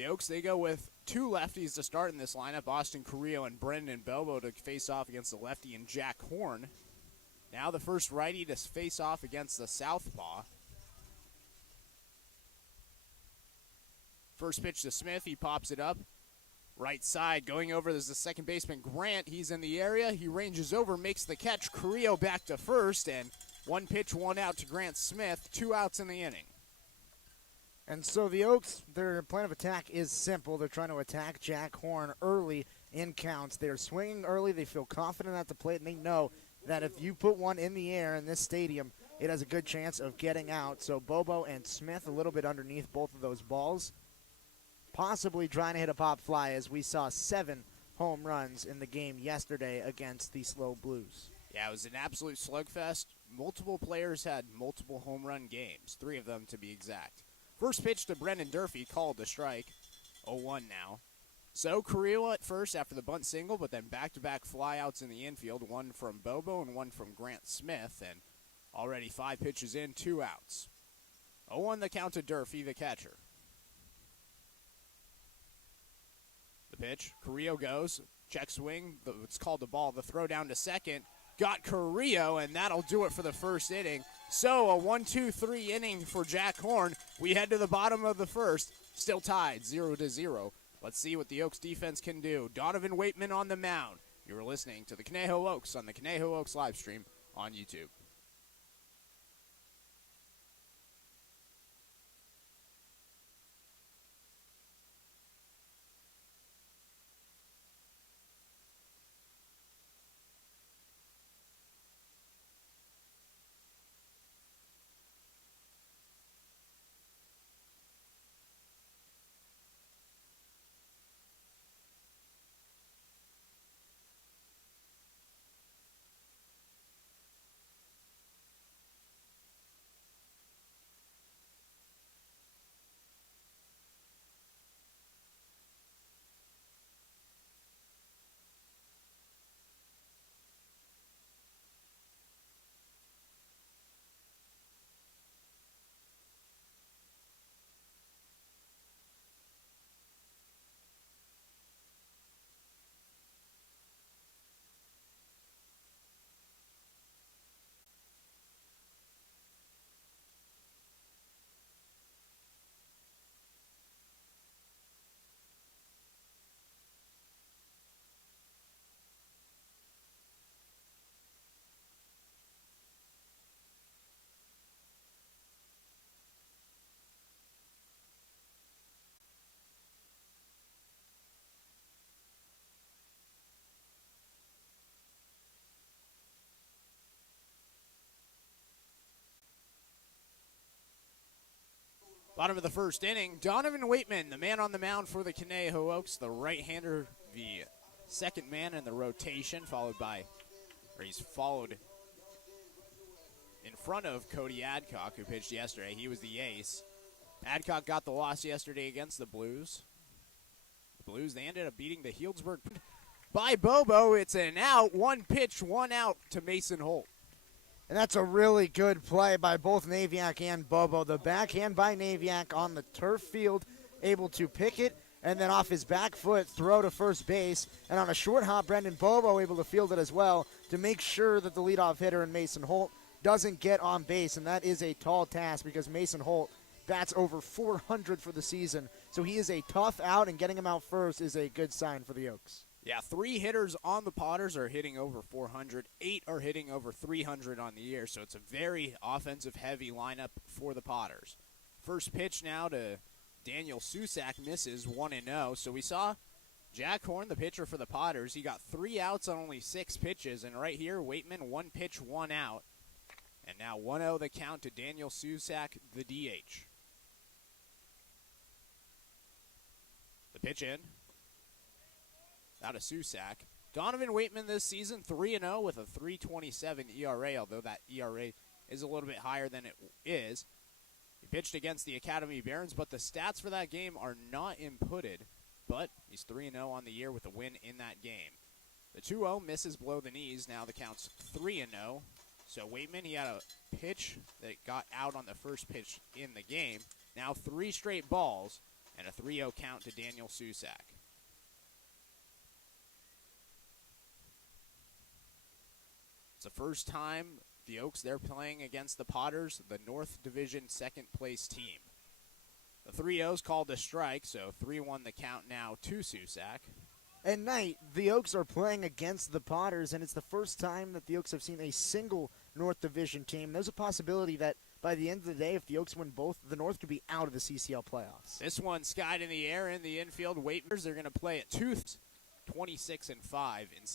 The Oaks, they go with two lefties to start in this lineup, Austin Carrillo and Brendan Bobo to face off against the lefty and Jack Horn. Now the first righty to face off against the southpaw. First pitch to Smith, he pops it up. Right side, going over, there's the second baseman, Grant. He's in the area, he ranges over, makes the catch. Carrillo back to first, and one pitch, one out to Grant Smith, 2 outs in the inning. And so the Oaks, their plan of attack is simple. They're trying to attack Jack Horn early in counts. They're swinging early. They feel confident at the plate, and they know that if you put one in the air in this stadium, it has a good chance of getting out. So Bobo and Smith a little bit underneath both of those balls, possibly trying to hit a pop fly, as we saw 7 home runs in the game yesterday against the Slow Blues. Yeah, it was an absolute slugfest. Multiple players had multiple home run games, 3 of them to be exact. First pitch to Brendan Durfee, called to strike, 0-1 now. So Carrillo at first after the bunt single, but then back-to-back flyouts in the infield, one from Bobo and one from Grant Smith, and already 5 pitches in, 2 outs. 0-1 the count to Durfee, the catcher. The pitch, Carrillo goes, check swing, it's called the ball, the throw down to second, got Carrillo, and that'll do it for the first inning. So a 1-2-3 inning for Jack Horn. We head to the bottom of the first, still tied 0-0. Let's see what the Oaks defense can do. Donovan Waitman on the mound. You're listening to the Conejo Oaks on the Conejo Oaks live stream on YouTube. Bottom of the first inning, Donovan Waitman, the man on the mound for the Conejo Oaks, the right-hander, the second man in the rotation, he's followed in front of Cody Adcock, who pitched yesterday. He was the ace. Adcock got the loss yesterday against the Blues. The Blues, they ended up beating the Healdsburg by Bobo. It's an out, 1 pitch, 1 out to Mason Holt. And that's a really good play by both Naviak and Bobo. The backhand by Naviak on the turf field, able to pick it, and then off his back foot, throw to first base. And on a short hop, Brendan Bobo able to field it as well to make sure that the leadoff hitter in Mason Holt doesn't get on base. And that is a tall task because Mason Holt bats over 400 for the season. So he is a tough out, and getting him out first is a good sign for the Oaks. Yeah, 3 hitters on the Potters are hitting over 400. 8 are hitting over 300 on the year, so it's a very offensive-heavy lineup for the Potters. First pitch now to Daniel Susak, misses 1-0. So we saw Jack Horn, the pitcher for the Potters. He got 3 outs on only 6 pitches, and right here, Waitman, 1 pitch, 1 out. And now 1-0 the count to Daniel Susak, the DH. The pitch in. Out of Susak. Donovan Waitman this season, 3-0 with a 3.27 ERA, although that ERA is a little bit higher than it is. He pitched against the Academy Barons, but the stats for that game are not inputted. But he's 3-0 on the year with a win in that game. The 2-0 misses below the knees. Now the count's 3-0. So Waitman, he had a pitch that got out on the first pitch in the game. Now 3 straight balls. And a 3-0 count to Daniel Susak. It's the first time the Oaks, they're playing against the Potters, the North Division second place team. The 3-0's called a strike, so 3-1 the count now to Susak. At night, the Oaks are playing against the Potters, and it's the first time that the Oaks have seen a single North Division team. There's a possibility that by the end of the day, if the Oaks win both, the North could be out of the CCL playoffs. This one skied in the air in the infield. Waitmers, they're going to play at 26-5 in